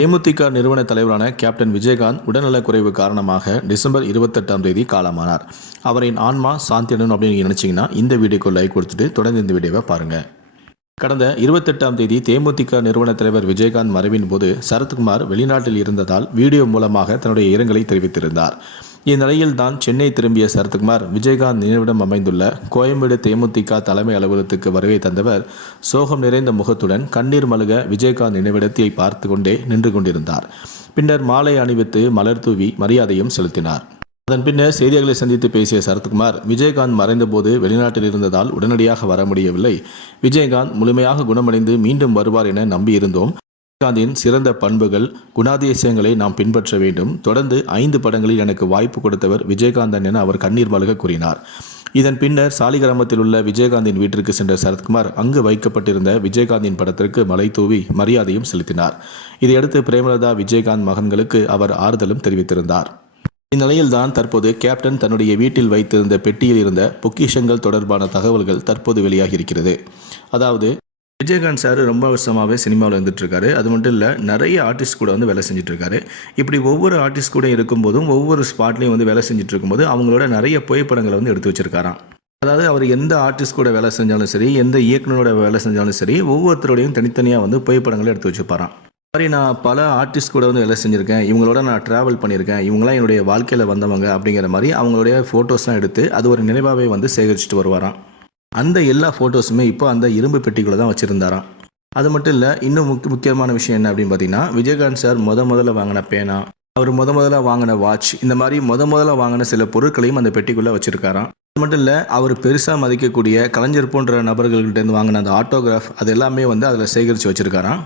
தேமுதிக நிறுவன தலைவரான கேப்டன் விஜயகாந்த் உடல்நலக்குறைவு காரணமாக டிசம்பர் 28ஆம் தேதி காலமானார். அவரின் ஆன்மா சாந்தியணும் அப்படின்னு நினைச்சீங்கன்னா இந்த வீடியோக்கு லைக் கொடுத்துட்டு தொடர்ந்து இந்த வீடியோவை பாருங்க. கடந்த 28ஆம் தேதி தேமுதிக நிறுவன தலைவர் விஜயகாந்த் மறைவின் போது சரத்குமார் வெளிநாட்டில் இருந்ததால் வீடியோ மூலமாக தன்னுடைய இரங்கலை தெரிவித்திருந்தார். இந்நிலையில் தான் சென்னை திரும்பிய சரத்குமார் விஜயகாந்த் நினைவிடம் அமைந்துள்ள கோயம்பேடு தேமுதிக தலைமை அலுவலகத்துக்கு வருகை தந்தவர் சோகம் நிறைந்த முகத்துடன் கண்ணீர் மல்க விஜயகாந்த் நினைவிடத்தை பார்த்து கொண்டே நின்று கொண்டிருந்தார். பின்னர் மாலை அணிவித்து மலர் தூவி மரியாதையும் செலுத்தினார். அதன் பின்னர் செய்தியாளர்களை சந்தித்து பேசிய சரத்குமார் விஜயகாந்த் மறைந்தபோது வெளிநாட்டில் இருந்ததால் உடனடியாக வர முடியவில்லை. விஜயகாந்த் முழுமையாக குணமடைந்து மீண்டும் வருவார் என நம்பியிருந்தோம். விஜயகாந்தின் சிறந்த பண்புகள் குணாதிசயங்களை நாம் பின்பற்ற வேண்டும். தொடர்ந்து 5 படங்களில் எனக்கு வாய்ப்பு கொடுத்தவர் விஜயகாந்தன் என அவர் கண்ணீர் மல்க கூறினார். இதன் பின்னர் சாலிகிராமத்தில் உள்ள விஜயகாந்தின் வீட்டிற்கு சென்ற சரத்குமார் அங்கு வைக்கப்பட்டிருந்த விஜயகாந்தின் படத்திற்கு மலை தூவி மரியாதையும் செலுத்தினார். இதையடுத்து பிரேமலதா விஜயகாந்த் மகன்களுக்கு அவர் ஆறுதலும் தெரிவித்திருந்தார். இந்நிலையில்தான் தற்போது கேப்டன் தன்னுடைய வீட்டில் வைத்திருந்த பெட்டியில் இருந்த பொக்கிஷங்கள் தொடர்பான தகவல்கள் தற்போது வெளியாகி இருக்கிறது. அதாவது விஜயகாந்த் சார் ரொம்ப வருஷமாகவே சினிமாவில் இருந்துட்டு இருக்காரு. அது மட்டும் இல்லை, நிறைய ஆர்டிஸ்ட் கூட வேலை செஞ்சுட்டு இருக்காரு. இப்படி ஒவ்வொரு ஆர்டிஸ்ட் கூட இருக்கும்போதும் ஒவ்வொரு ஸ்பாட்லையும் வேலை செஞ்சுட்டு இருக்கும்போது அவங்களோட நிறைய புகைப்படங்களை எடுத்து வச்சிருக்காராம். அதாவது அவர் எந்த ஆர்டிஸ்ட் கூட வேலை செஞ்சாலும் சரி, எந்த இயக்குனரோட வேலை செஞ்சாலும் சரி, ஒவ்வொருத்தரோடையும் தனித்தனியாக புகைப்படங்களை எடுத்து வச்சுப்பாராம். மாதிரி நான் பல ஆர்டிஸ்ட் கூட வேலை செஞ்சுருக்கேன், இவங்களோட நான் ட்ராவல் பண்ணியிருக்கேன், இவங்களாம் என்னுடைய வாழ்க்கையில் வந்தவங்க அப்படிங்கிற மாதிரி அவங்களுடைய ஃபோட்டோஸ்லாம் எடுத்து அது ஒரு நினைவாகவே சேகரிச்சுட்டு வருவாராம். அந்த எல்லா ஃபோட்டோஸுமே இப்போ அந்த இரும்பு பெட்டிக்குள்ளே தான் வச்சுருந்தாராம். அது மட்டும் இல்லை, இன்னும் முக்கியமான விஷயம் என்ன அப்படின்னு பார்த்தீங்கன்னா, விஜயகாந்த் சார் முதல்ல வாங்கின பேனா, அவர் முதல்ல வாங்கின வாட்ச், இந்த மாதிரி முதல்ல வாங்கின சில பொருட்களையும் அந்த பெட்டிக்குள்ளே வச்சுருக்காராம். அது மட்டும் இல்லை, அவர் பெருசாக மதிக்கக்கூடிய கலைஞர் போன்ற நபர்கள்கிட்டேருந்து வாங்கின அந்த ஆட்டோகிராஃப் அது எல்லாமே அதில் சேகரித்து வச்சுருக்காராம்.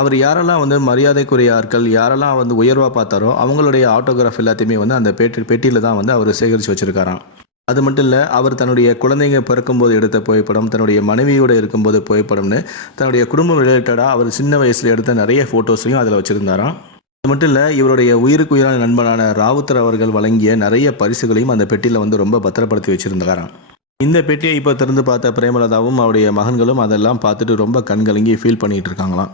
அவர் யாரெல்லாம் மரியாதைக்குரிய ஆட்கள், யாரெல்லாம் உயர்வாக பார்த்தாரோ அவங்களுடைய ஆட்டோகிராஃப் எல்லாத்தையுமே அந்த பெட்டியில் தான் அவர் சேகரித்து வச்சுருக்காராம். அது மட்டும் இல்லை, அவர் தன்னுடைய குழந்தைங்க பிறக்கும்போது எடுத்த புகைப்படம், தன்னுடைய மனைவியோடு இருக்கும்போது புகைப்படம்னு தன்னுடைய குடும்பம் ரிலேட்டடாக அவர் சின்ன வயசில் எடுத்த நிறைய ஃபோட்டோஸையும் அதில் வச்சுருந்தாராம். அது மட்டும் இல்லை, இவருடைய உயிருக்கு உயிரான நண்பனான ராவுத்தர் அவர்கள் வழங்கிய நிறைய பரிசுகளையும் அந்த பெட்டியில் ரொம்ப பத்திரப்படுத்தி வச்சுருந்தாராம். இந்த பெட்டியை இப்போ திறந்து பார்த்த பிரேமலதாவும் அவருடைய மகன்களும் அதெல்லாம் பார்த்துட்டு ரொம்ப கண்கலங்கி ஃபீல் பண்ணிகிட்டு இருக்காங்களாம்.